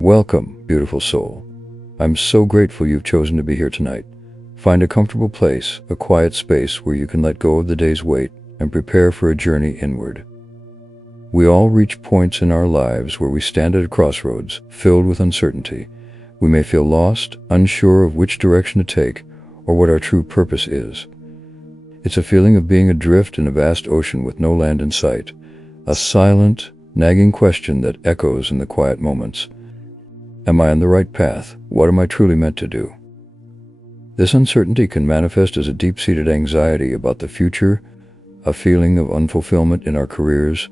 Welcome, beautiful soul. I'm so grateful you've chosen to be here tonight. Find a comfortable place, a quiet space where you can let go of the day's weight and prepare for a journey inward. We all reach points in our lives where we stand at a crossroads, filled with uncertainty. We may feel lost, unsure of which direction to take, or what our true purpose is. It's a feeling of being adrift in a vast ocean with no land in sight, a silent, nagging question that echoes in the quiet moments. Am I on the right path? What am I truly meant to do? This uncertainty can manifest as a deep-seated anxiety about the future, a feeling of unfulfillment in our careers,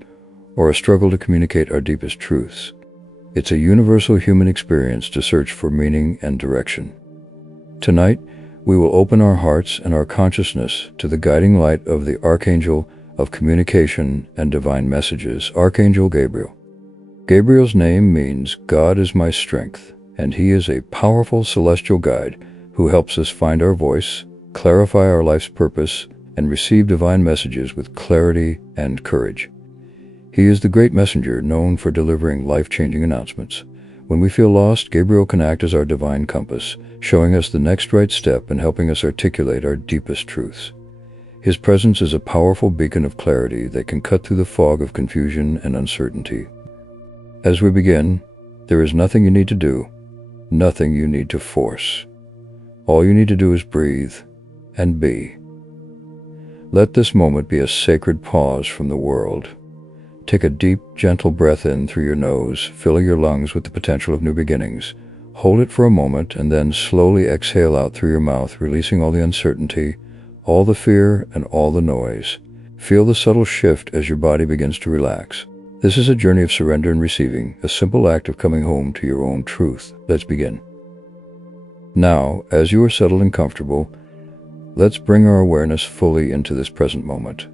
or a struggle to communicate our deepest truths. It's a universal human experience to search for meaning and direction. Tonight, we will open our hearts and our consciousness to the guiding light of the Archangel of Communication and Divine Messages, Archangel Gabriel. Gabriel's name means God is my strength, and he is a powerful celestial guide who helps us find our voice, clarify our life's purpose, and receive divine messages with clarity and courage. He is the great messenger known for delivering life-changing announcements. When we feel lost, Gabriel can act as our divine compass, showing us the next right step and helping us articulate our deepest truths. His presence is a powerful beacon of clarity that can cut through the fog of confusion and uncertainty. As we begin, there is nothing you need to do, nothing you need to force. All you need to do is breathe and be. Let this moment be a sacred pause from the world. Take a deep, gentle breath in through your nose, filling your lungs with the potential of new beginnings. Hold it for a moment and then slowly exhale out through your mouth, releasing all the uncertainty, all the fear, and all the noise. Feel the subtle shift as your body begins to relax. This is a journey of surrender and receiving, a simple act of coming home to your own truth. Let's begin. Now, as you are settled and comfortable, let's bring our awareness fully into this present moment.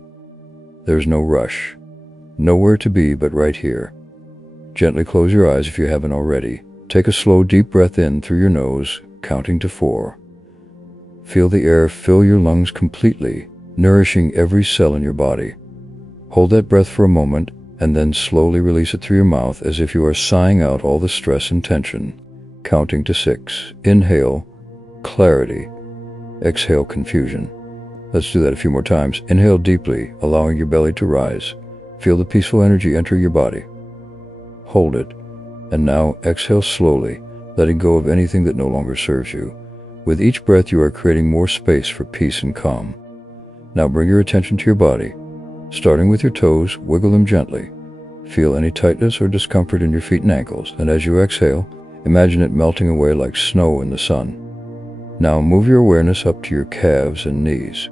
There's no rush, nowhere to be but right here. Gently close your eyes if you haven't already. Take a slow, deep breath in through your nose, counting to 4. Feel the air fill your lungs completely, nourishing every cell in your body. Hold that breath for a moment, and then slowly release it through your mouth as if you are sighing out all the stress and tension. Counting to 6. Inhale, clarity. Exhale, confusion. Let's do that a few more times. Inhale deeply, allowing your belly to rise. Feel the peaceful energy enter your body. Hold it. And now exhale slowly, letting go of anything that no longer serves you. With each breath, you are creating more space for peace and calm. Now bring your attention to your body. Starting with your toes, wiggle them gently. Feel any tightness or discomfort in your feet and ankles, and as you exhale, imagine it melting away like snow in the sun. Now move your awareness up to your calves and knees.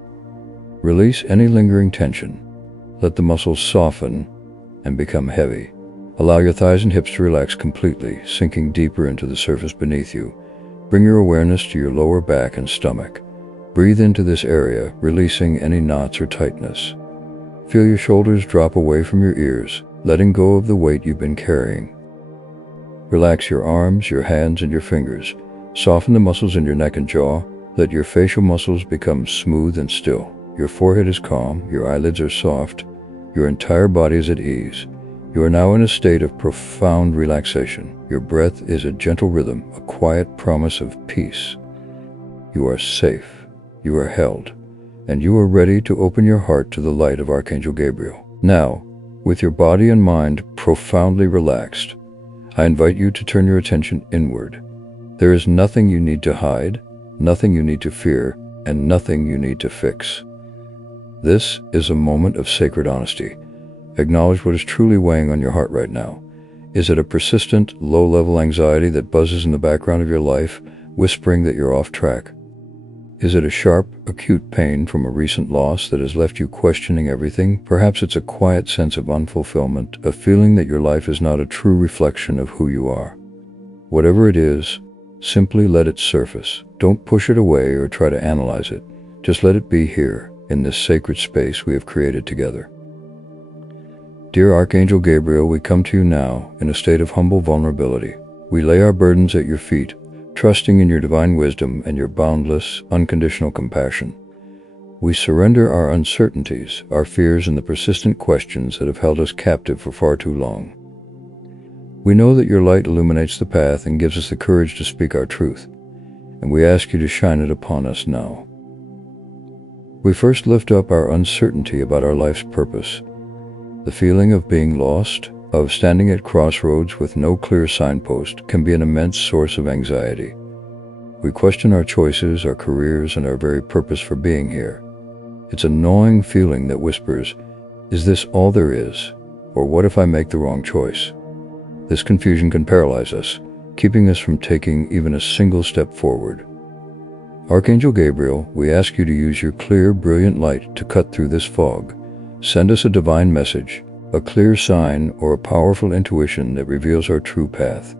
Release any lingering tension. Let the muscles soften and become heavy. Allow your thighs and hips to relax completely, sinking deeper into the surface beneath you. Bring your awareness to your lower back and stomach. Breathe into this area, releasing any knots or tightness. Feel your shoulders drop away from your ears, letting go of the weight you've been carrying. Relax your arms, your hands, and your fingers. Soften the muscles in your neck and jaw. Let your facial muscles become smooth and still. Your forehead is calm, your eyelids are soft, your entire body is at ease. You are now in a state of profound relaxation. Your breath is a gentle rhythm, a quiet promise of peace. You are safe, you are held, and you are ready to open your heart to the light of Archangel Gabriel. Now, with your body and mind profoundly relaxed, I invite you to turn your attention inward. There is nothing you need to hide, nothing you need to fear, and nothing you need to fix. This is a moment of sacred honesty. Acknowledge what is truly weighing on your heart right now. Is it a persistent, low-level anxiety that buzzes in the background of your life, whispering that you're off track? Is it a sharp, acute pain from a recent loss that has left you questioning everything? Perhaps it's a quiet sense of unfulfillment, a feeling that your life is not a true reflection of who you are. Whatever it is, simply let it surface. Don't push it away or try to analyze it. Just let it be here, in this sacred space we have created together. Dear Archangel Gabriel, we come to you now in a state of humble vulnerability. We lay our burdens at your feet, trusting in your divine wisdom and your boundless, unconditional compassion. We surrender our uncertainties, our fears, and the persistent questions that have held us captive for far too long. We know that your light illuminates the path and gives us the courage to speak our truth, and we ask you to shine it upon us now. We first lift up our uncertainty about our life's purpose. The feeling of being lost, of standing at crossroads with no clear signpost, can be an immense source of anxiety. We question our choices, our careers, and our very purpose for being here. It's a gnawing feeling that whispers, "Is this all there is? Or what if I make the wrong choice?" This confusion can paralyze us, keeping us from taking even a single step forward. Archangel Gabriel, we ask you to use your clear, brilliant light to cut through this fog. Send us a divine message, a clear sign, or a powerful intuition that reveals our true path.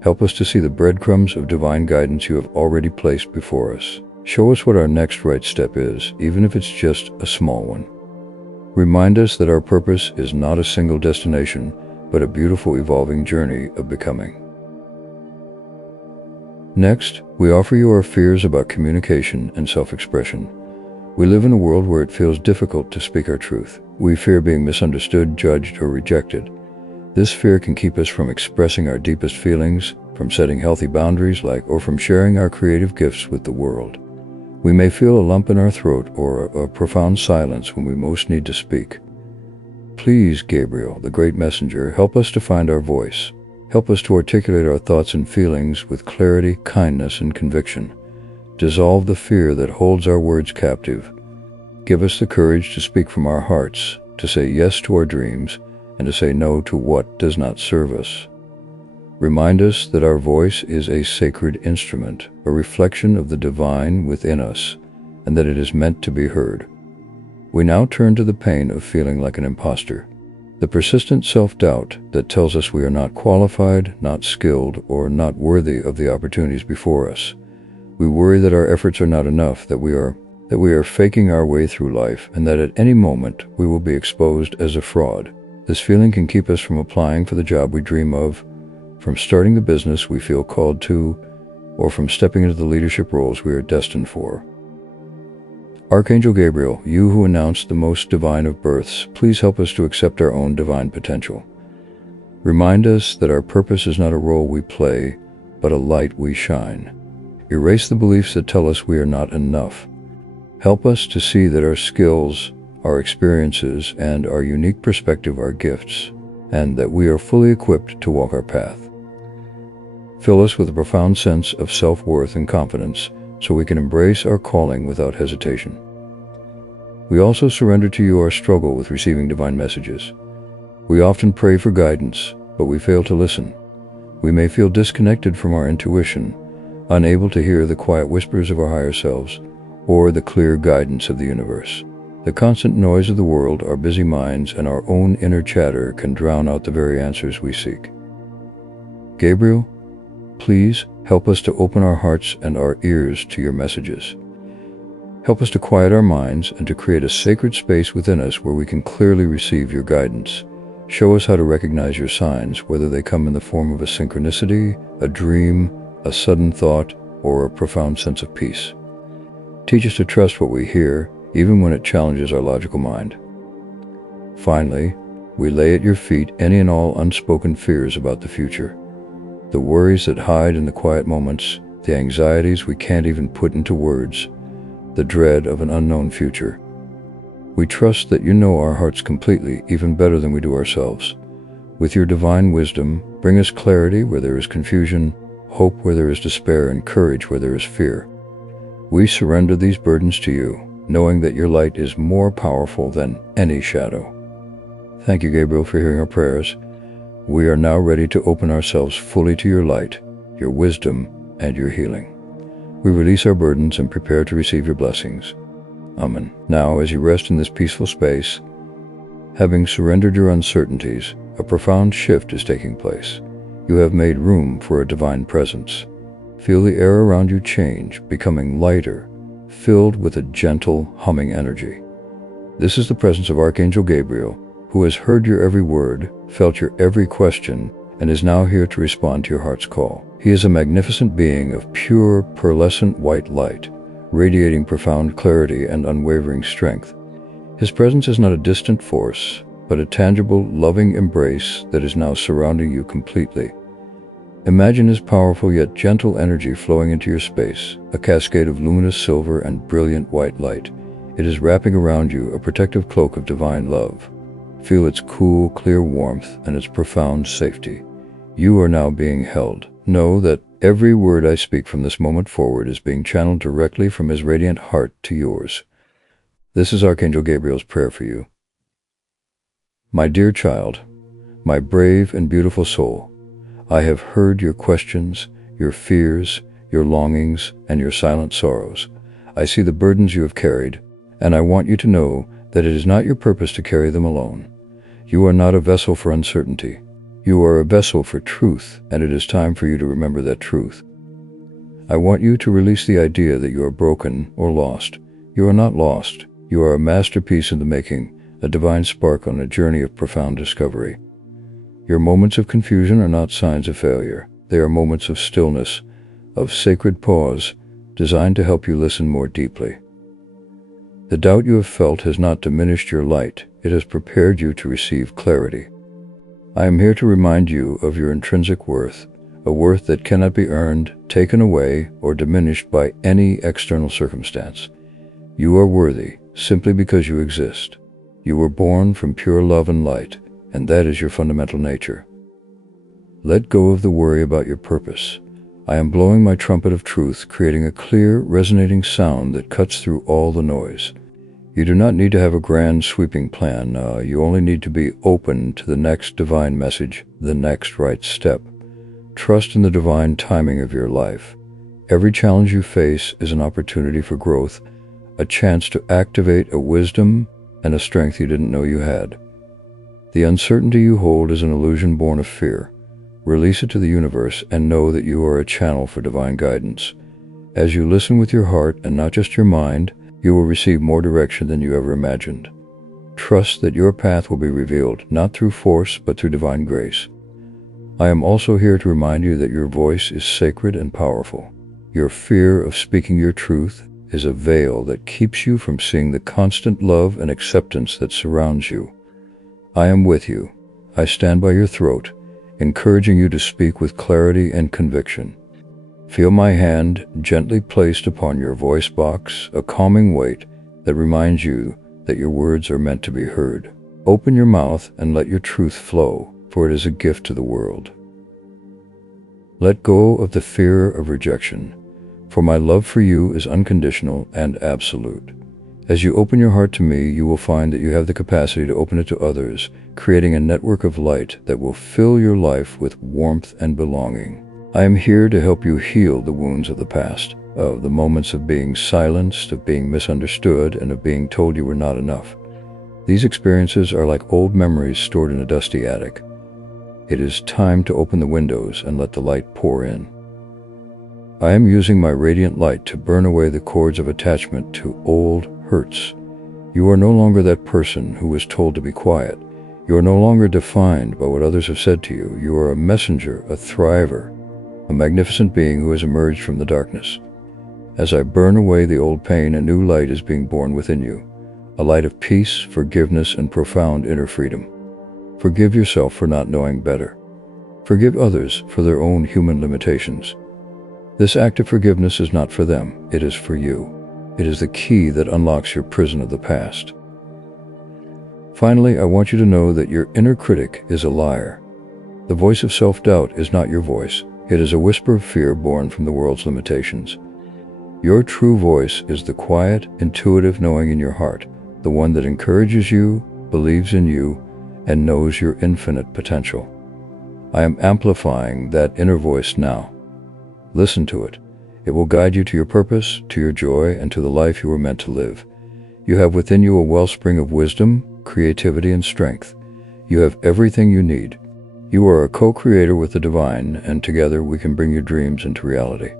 Help us to see the breadcrumbs of divine guidance you have already placed before us. Show us what our next right step is, even if it's just a small one. Remind us that our purpose is not a single destination, but a beautiful evolving journey of becoming. Next, we offer you our fears about communication and self-expression. We live in a world where it feels difficult to speak our truth. We fear being misunderstood, judged, or rejected. This fear can keep us from expressing our deepest feelings, from setting healthy boundaries or from sharing our creative gifts with the world. We may feel a lump in our throat or a profound silence when we most need to speak. Please, Gabriel, the great messenger, help us to find our voice. Help us to articulate our thoughts and feelings with clarity, kindness, and conviction. Dissolve the fear that holds our words captive. Give us the courage to speak from our hearts, to say yes to our dreams, and to say no to what does not serve us. Remind us that our voice is a sacred instrument, a reflection of the divine within us, and that it is meant to be heard. We now turn to the pain of feeling like an imposter, the persistent self-doubt that tells us we are not qualified, not skilled, or not worthy of the opportunities before us. We worry that our efforts are not enough, that we are faking our way through life, and that at any moment we will be exposed as a fraud. This feeling can keep us from applying for the job we dream of, from starting the business we feel called to, or from stepping into the leadership roles we are destined for. Archangel Gabriel, you who announced the most divine of births, please help us to accept our own divine potential. Remind us that our purpose is not a role we play, but a light we shine. Erase the beliefs that tell us we are not enough. Help us to see that our skills, our experiences, and our unique perspective are gifts, and that we are fully equipped to walk our path. Fill us with a profound sense of self-worth and confidence so we can embrace our calling without hesitation. We also surrender to you our struggle with receiving divine messages. We often pray for guidance, but we fail to listen. We may feel disconnected from our intuition, unable to hear the quiet whispers of our higher selves, or the clear guidance of the universe. The constant noise of the world, our busy minds, and our own inner chatter can drown out the very answers we seek. Gabriel, please help us to open our hearts and our ears to your messages. Help us to quiet our minds and to create a sacred space within us where we can clearly receive your guidance. Show us how to recognize your signs, whether they come in the form of a synchronicity, a dream, a sudden thought, or a profound sense of peace. Teach us to trust what we hear, even when it challenges our logical mind. Finally, we lay at your feet any and all unspoken fears about the future. The worries that hide in the quiet moments, the anxieties we can't even put into words, the dread of an unknown future. We trust that you know our hearts completely, even better than we do ourselves. With your divine wisdom, bring us clarity where there is confusion, hope where there is despair, and courage where there is fear. We surrender these burdens to you, knowing that your light is more powerful than any shadow. Thank you, Gabriel, for hearing our prayers. We are now ready to open ourselves fully to your light, your wisdom, and your healing. We release our burdens and prepare to receive your blessings. Amen. Now, as you rest in this peaceful space, having surrendered your uncertainties, a profound shift is taking place. You have made room for a divine presence. Feel the air around you change, becoming lighter, filled with a gentle, humming energy. This is the presence of Archangel Gabriel, who has heard your every word, felt your every question, and is now here to respond to your heart's call. He is a magnificent being of pure, pearlescent white light, radiating profound clarity and unwavering strength. His presence is not a distant force, but a tangible, loving embrace that is now surrounding you completely. Imagine this powerful yet gentle energy flowing into your space, a cascade of luminous silver and brilliant white light. It is wrapping around you, a protective cloak of divine love. Feel its cool, clear warmth and its profound safety. You are now being held. Know that every word I speak from this moment forward is being channeled directly from his radiant heart to yours. This is Archangel Gabriel's prayer for you. My dear child, my brave and beautiful soul, I have heard your questions, your fears, your longings, and your silent sorrows. I see the burdens you have carried, and I want you to know that it is not your purpose to carry them alone. You are not a vessel for uncertainty. You are a vessel for truth, and it is time for you to remember that truth. I want you to release the idea that you are broken or lost. You are not lost. You are a masterpiece in the making, a divine spark on a journey of profound discovery. Your moments of confusion are not signs of failure. They are moments of stillness, of sacred pause, designed to help you listen more deeply. The doubt you have felt has not diminished your light. It has prepared you to receive clarity. I am here to remind you of your intrinsic worth, a worth that cannot be earned, taken away, or diminished by any external circumstance. You are worthy simply because you exist. You were born from pure love and light, and that is your fundamental nature. Let go of the worry about your purpose. I am blowing my trumpet of truth, creating a clear, resonating sound that cuts through all the noise. You do not need to have a grand, sweeping plan. You only need to be open to the next divine message, the next right step. Trust in the divine timing of your life. Every challenge you face is an opportunity for growth, a chance to activate a wisdom and a strength you didn't know you had. The uncertainty you hold is an illusion born of fear. Release it to the universe and know that you are a channel for divine guidance. As you listen with your heart and not just your mind, you will receive more direction than you ever imagined. Trust that your path will be revealed, not through force, but through divine grace. I am also here to remind you that your voice is sacred and powerful. Your fear of speaking your truth is a veil that keeps you from seeing the constant love and acceptance that surrounds you. I am with you. I stand by your throat, encouraging you to speak with clarity and conviction. Feel my hand gently placed upon your voice box, a calming weight that reminds you that your words are meant to be heard. Open your mouth and let your truth flow, for it is a gift to the world. Let go of the fear of rejection, for my love for you is unconditional and absolute. As you open your heart to me, you will find that you have the capacity to open it to others, creating a network of light that will fill your life with warmth and belonging. I am here to help you heal the wounds of the past, of the moments of being silenced, of being misunderstood, and of being told you were not enough. These experiences are like old memories stored in a dusty attic. It is time to open the windows and let the light pour in. I am using my radiant light to burn away the cords of attachment to old hurts. You are no longer that person who was told to be quiet. You are no longer defined by what others have said to you. You are a messenger, a thriver, a magnificent being who has emerged from the darkness. As I burn away the old pain, a new light is being born within you, a light of peace, forgiveness, and profound inner freedom. Forgive yourself for not knowing better. Forgive others for their own human limitations. This act of forgiveness is not for them, it is for you. It is the key that unlocks your prison of the past. Finally, I want you to know that your inner critic is a liar. The voice of self-doubt is not your voice. It is a whisper of fear born from the world's limitations. Your true voice is the quiet, intuitive knowing in your heart, the one that encourages you, believes in you, and knows your infinite potential. I am amplifying that inner voice now. Listen to it. It will guide you to your purpose, to your joy, and to the life you were meant to live. You have within you a wellspring of wisdom, creativity, and strength. You have everything you need. You are a co-creator with the divine, and together we can bring your dreams into reality.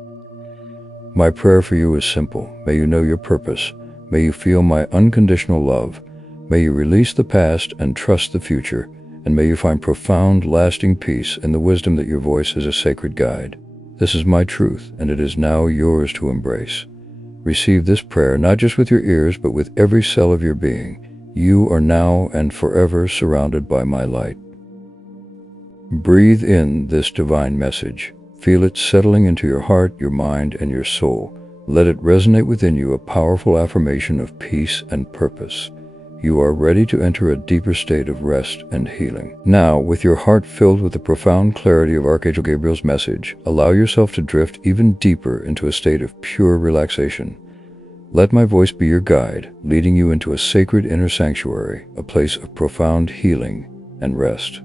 My prayer for you is simple. May you know your purpose. May you feel my unconditional love. May you release the past and trust the future. And may you find profound, lasting peace in the wisdom that your voice is a sacred guide. This is my truth, and it is now yours to embrace. Receive this prayer not just with your ears, but with every cell of your being. You are now and forever surrounded by my light. Breathe in this divine message. Feel it settling into your heart, your mind, and your soul. Let it resonate within you, a powerful affirmation of peace and purpose. You are ready to enter a deeper state of rest and healing. Now, with your heart filled with the profound clarity of Archangel Gabriel's message, allow yourself to drift even deeper into a state of pure relaxation. Let my voice be your guide, leading you into a sacred inner sanctuary, a place of profound healing and rest.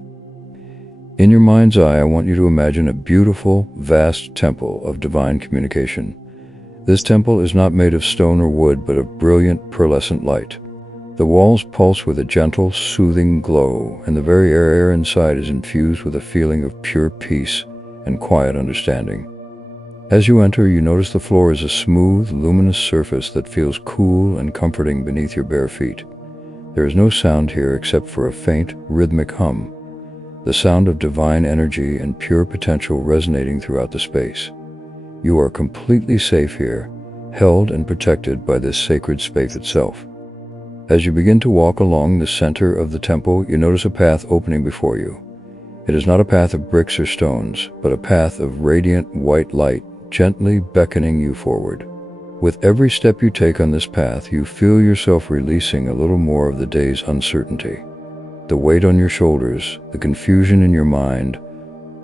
In your mind's eye, I want you to imagine a beautiful, vast temple of divine communication. This temple is not made of stone or wood, but of brilliant, pearlescent light. The walls pulse with a gentle, soothing glow, and the very air inside is infused with a feeling of pure peace and quiet understanding. As you enter, you notice the floor is a smooth, luminous surface that feels cool and comforting beneath your bare feet. There is no sound here except for a faint, rhythmic hum, the sound of divine energy and pure potential resonating throughout the space. You are completely safe here, held and protected by this sacred space itself. As you begin to walk along the center of the temple, you notice a path opening before you. It is not a path of bricks or stones, but a path of radiant white light, gently beckoning you forward. With every step you take on this path, you feel yourself releasing a little more of the day's uncertainty. The weight on your shoulders, the confusion in your mind,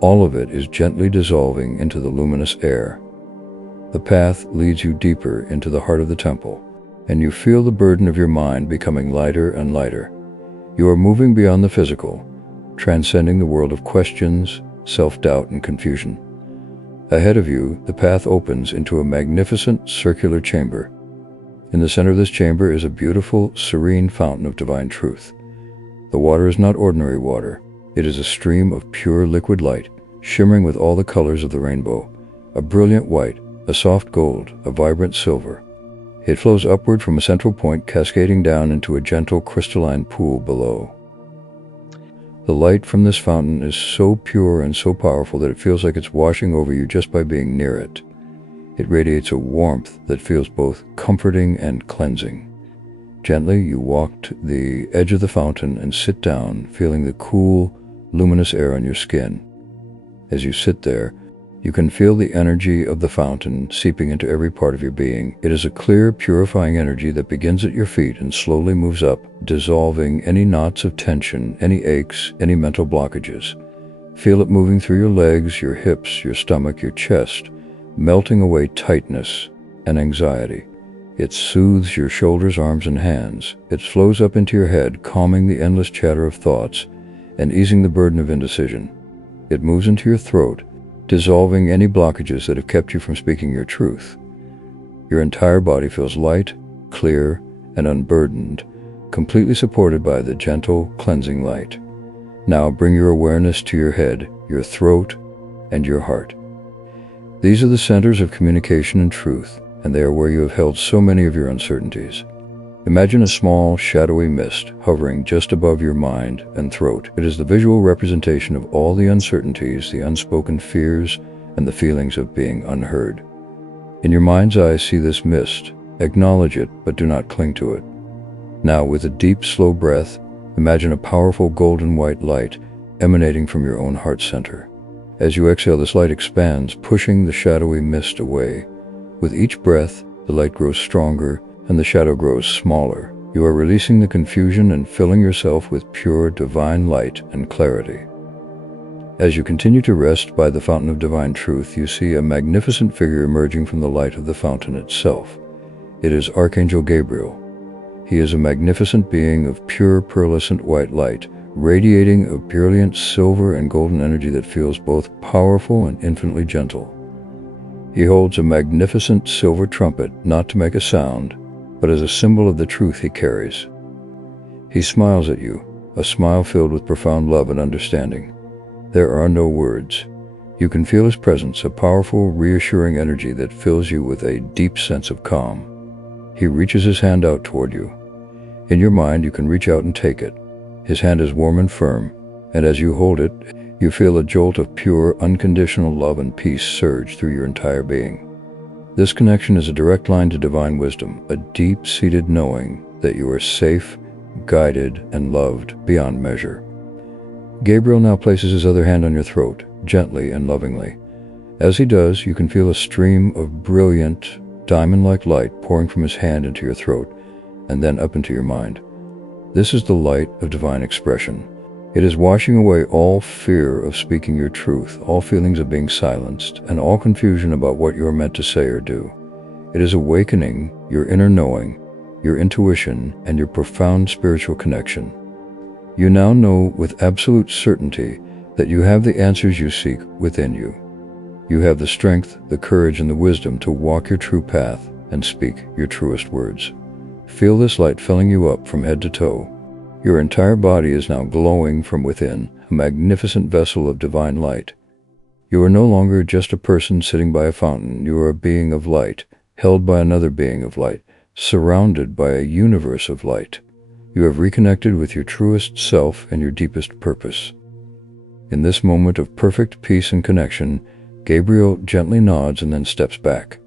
all of it is gently dissolving into the luminous air. The path leads you deeper into the heart of the temple, and you feel the burden of your mind becoming lighter and lighter. You are moving beyond the physical, transcending the world of questions, self-doubt, and confusion. Ahead of you, the path opens into a magnificent circular chamber. In the center of this chamber is a beautiful, serene fountain of divine truth. The water is not ordinary water. It is a stream of pure liquid light, shimmering with all the colors of the rainbow, a brilliant white, a soft gold, a vibrant silver. It flows upward from a central point, cascading down into a gentle crystalline pool below. The light from this fountain is so pure and so powerful that it feels like it's washing over you just by being near it. It radiates a warmth that feels both comforting and cleansing. Gently, you walk to the edge of the fountain and sit down, feeling the cool, luminous air on your skin. As you sit there, you can feel the energy of the fountain seeping into every part of your being. It is a clear, purifying energy that begins at your feet and slowly moves up, dissolving any knots of tension, any aches, any mental blockages. Feel it moving through your legs, your hips, your stomach, your chest, melting away tightness and anxiety. It soothes your shoulders, arms, and hands. It flows up into your head, calming the endless chatter of thoughts and easing the burden of indecision. It moves into your throat, dissolving any blockages that have kept you from speaking your truth. Your entire body feels light, clear, and unburdened, completely supported by the gentle, cleansing light. Now bring your awareness to your head, your throat, and your heart. These are the centers of communication and truth, and they are where you have held so many of your uncertainties. Imagine a small, shadowy mist hovering just above your mind and throat. It is the visual representation of all the uncertainties, the unspoken fears, and the feelings of being unheard. In your mind's eye, see this mist. Acknowledge it, but do not cling to it. Now, with a deep, slow breath, imagine a powerful golden white light emanating from your own heart center. As you exhale, this light expands, pushing the shadowy mist away. With each breath, the light grows stronger and the shadow grows smaller. You are releasing the confusion and filling yourself with pure divine light and clarity. As you continue to rest by the fountain of divine truth, you see a magnificent figure emerging from the light of the fountain itself. It is Archangel Gabriel. He is a magnificent being of pure pearlescent white light, radiating a brilliant silver and golden energy that feels both powerful and infinitely gentle. He holds a magnificent silver trumpet, not to make a sound, but as a symbol of the truth he carries. He smiles at you, a smile filled with profound love and understanding. There are no words. You can feel his presence, a powerful, reassuring energy that fills you with a deep sense of calm. He reaches his hand out toward you. In your mind, you can reach out and take it. His hand is warm and firm, and as you hold it, you feel a jolt of pure, unconditional love and peace surge through your entire being. This connection is a direct line to divine wisdom, a deep-seated knowing that you are safe, guided, and loved beyond measure. Gabriel now places his other hand on your throat, gently and lovingly. As he does, you can feel a stream of brilliant, diamond-like light pouring from his hand into your throat and then up into your mind. This is the light of divine expression. It is washing away all fear of speaking your truth, all feelings of being silenced, and all confusion about what you are meant to say or do. It is awakening your inner knowing, your intuition, and your profound spiritual connection. You now know with absolute certainty that you have the answers you seek within you. You have the strength, the courage, and the wisdom to walk your true path and speak your truest words. Feel this light filling you up from head to toe. Your entire body is now glowing from within, a magnificent vessel of divine light. You are no longer just a person sitting by a fountain. You are a being of light, held by another being of light, surrounded by a universe of light. You have reconnected with your truest self and your deepest purpose. In this moment of perfect peace and connection, Gabriel gently nods and then steps back.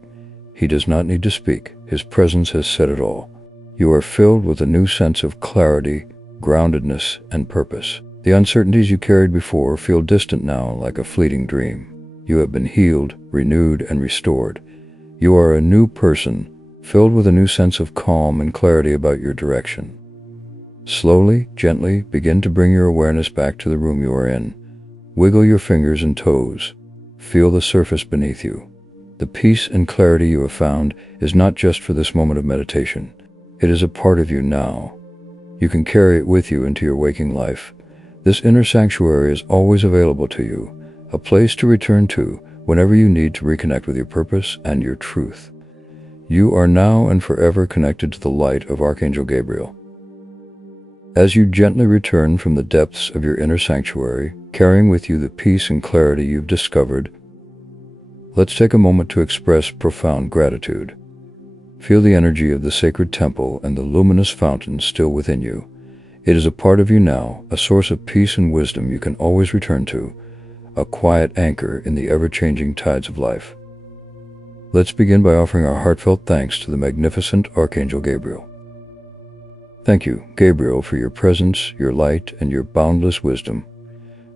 He does not need to speak. His presence has said it all. You are filled with a new sense of clarity, groundedness, and purpose. The uncertainties you carried before feel distant now, like a fleeting dream. You have been healed, renewed, and restored. You are a new person, filled with a new sense of calm and clarity about your direction. Slowly, gently, begin to bring your awareness back to the room you are in. Wiggle your fingers and toes. Feel the surface beneath you. The peace and clarity you have found is not just for this moment of meditation. It is a part of you now. You can carry it with you into your waking life. This inner sanctuary is always available to you, a place to return to whenever you need to reconnect with your purpose and your truth. You are now and forever connected to the light of Archangel Gabriel. As you gently return from the depths of your inner sanctuary, carrying with you the peace and clarity you've discovered, let's take a moment to express profound gratitude. Feel the energy of the sacred temple and the luminous fountain still within you. It is a part of you now, a source of peace and wisdom you can always return to, a quiet anchor in the ever-changing tides of life. Let's begin by offering our heartfelt thanks to the magnificent Archangel Gabriel. Thank you, Gabriel, for your presence, your light, and your boundless wisdom.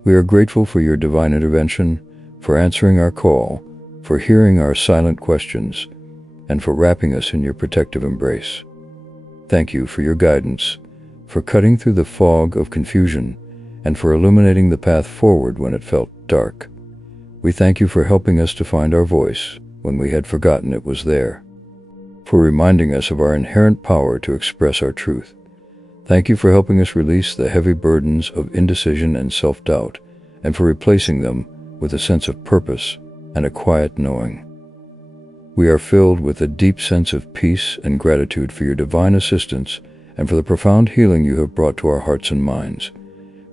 We are grateful for your divine intervention, for answering our call, for hearing our silent questions, and for wrapping us in your protective embrace. Thank you for your guidance, for cutting through the fog of confusion, and for illuminating the path forward when it felt dark. We thank you for helping us to find our voice when we had forgotten it was there, for reminding us of our inherent power to express our truth. Thank you for helping us release the heavy burdens of indecision and self-doubt, and for replacing them with a sense of purpose and a quiet knowing. We are filled with a deep sense of peace and gratitude for your divine assistance and for the profound healing you have brought to our hearts and minds.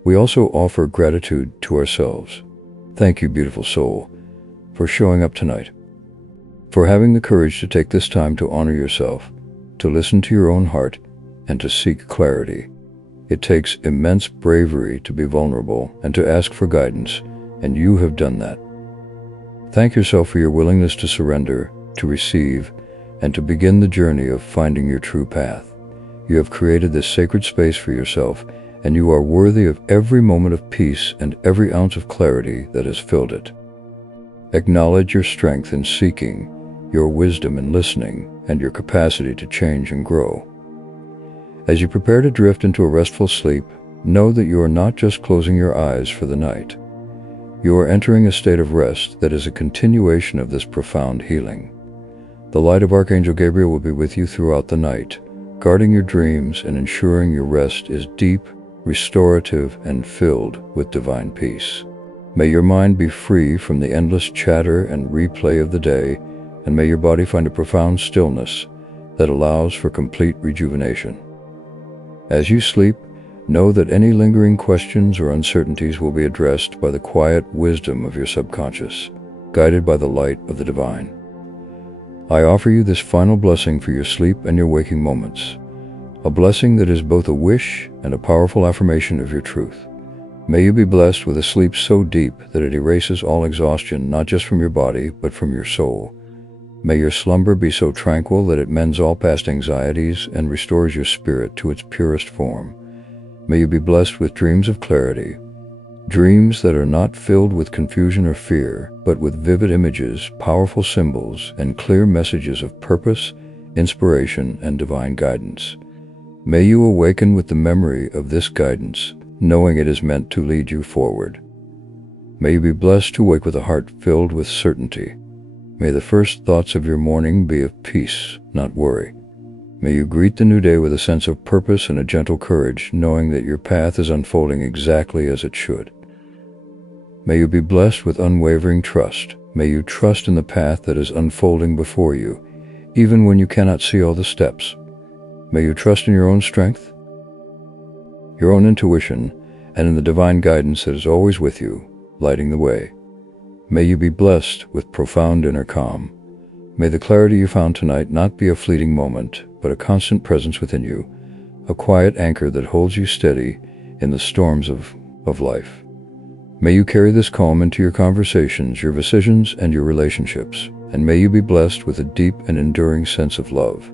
We also offer gratitude to ourselves. Thank you, beautiful soul, for showing up tonight, for having the courage to take this time to honor yourself, to listen to your own heart, and to seek clarity. It takes immense bravery to be vulnerable and to ask for guidance, and you have done that. Thank yourself for your willingness to surrender, to receive, and to begin the journey of finding your true path. You have created this sacred space for yourself, and you are worthy of every moment of peace and every ounce of clarity that has filled it. Acknowledge your strength in seeking, your wisdom in listening, and your capacity to change and grow. As you prepare to drift into a restful sleep, know that you are not just closing your eyes for the night. You are entering a state of rest that is a continuation of this profound healing. The light of Archangel Gabriel will be with you throughout the night, guarding your dreams and ensuring your rest is deep, restorative, and filled with divine peace. May your mind be free from the endless chatter and replay of the day, and may your body find a profound stillness that allows for complete rejuvenation. As you sleep, know that any lingering questions or uncertainties will be addressed by the quiet wisdom of your subconscious, guided by the light of the divine. I offer you this final blessing for your sleep and your waking moments, a blessing that is both a wish and a powerful affirmation of your truth. May you be blessed with a sleep so deep that it erases all exhaustion, not just from your body, but from your soul. May your slumber be so tranquil that it mends all past anxieties and restores your spirit to its purest form. May you be blessed with dreams of clarity, dreams that are not filled with confusion or fear, but with vivid images, powerful symbols, and clear messages of purpose, inspiration, and divine guidance. May you awaken with the memory of this guidance, knowing it is meant to lead you forward. May you be blessed to wake with a heart filled with certainty. May the first thoughts of your morning be of peace, not worry. May you greet the new day with a sense of purpose and a gentle courage, knowing that your path is unfolding exactly as it should. May you be blessed with unwavering trust. May you trust in the path that is unfolding before you, even when you cannot see all the steps. May you trust in your own strength, your own intuition, and in the divine guidance that is always with you, lighting the way. May you be blessed with profound inner calm. May the clarity you found tonight not be a fleeting moment, but a constant presence within you, a quiet anchor that holds you steady in the storms of life. May you carry this calm into your conversations, your decisions, and your relationships, and may you be blessed with a deep and enduring sense of love.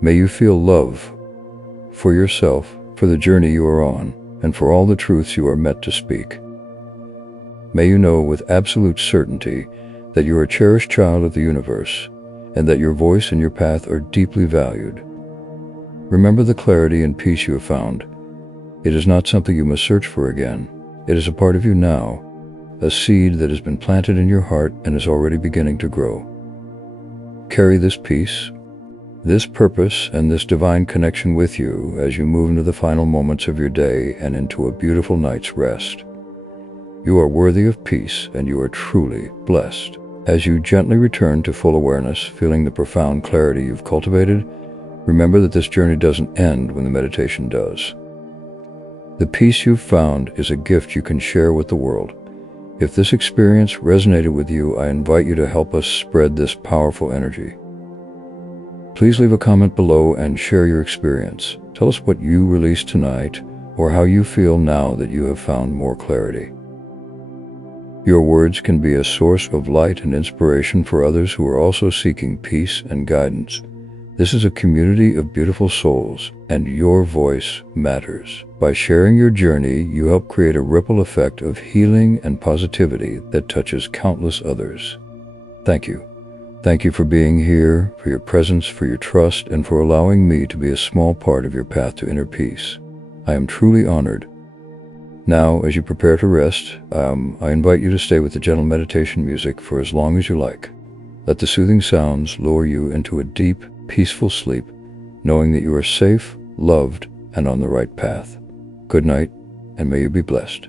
May you feel love for yourself, for the journey you are on, and for all the truths you are meant to speak. May you know with absolute certainty that you are a cherished child of the universe, and that your voice and your path are deeply valued. Remember the clarity and peace you have found. It is not something you must search for again. It is a part of you now, a seed that has been planted in your heart and is already beginning to grow. Carry this peace, this purpose, and this divine connection with you as you move into the final moments of your day and into a beautiful night's rest. You are worthy of peace, and you are truly blessed. As you gently return to full awareness, feeling the profound clarity you've cultivated, remember that this journey doesn't end when the meditation does. The peace you've found is a gift you can share with the world. If this experience resonated with you, I invite you to help us spread this powerful energy. Please leave a comment below and share your experience. Tell us what you released tonight, or how you feel now that you have found more clarity. Your words can be a source of light and inspiration for others who are also seeking peace and guidance. This is a community of beautiful souls, and your voice matters. By sharing your journey, you help create a ripple effect of healing and positivity that touches countless others. Thank you. Thank you for being here, for your presence, for your trust, and for allowing me to be a small part of your path to inner peace. I am truly honored. Now, as you prepare to rest, I invite you to stay with the gentle meditation music for as long as you like. Let the soothing sounds lure you into a deep, peaceful sleep, knowing that you are safe, loved, and on the right path. Good night, and may you be blessed.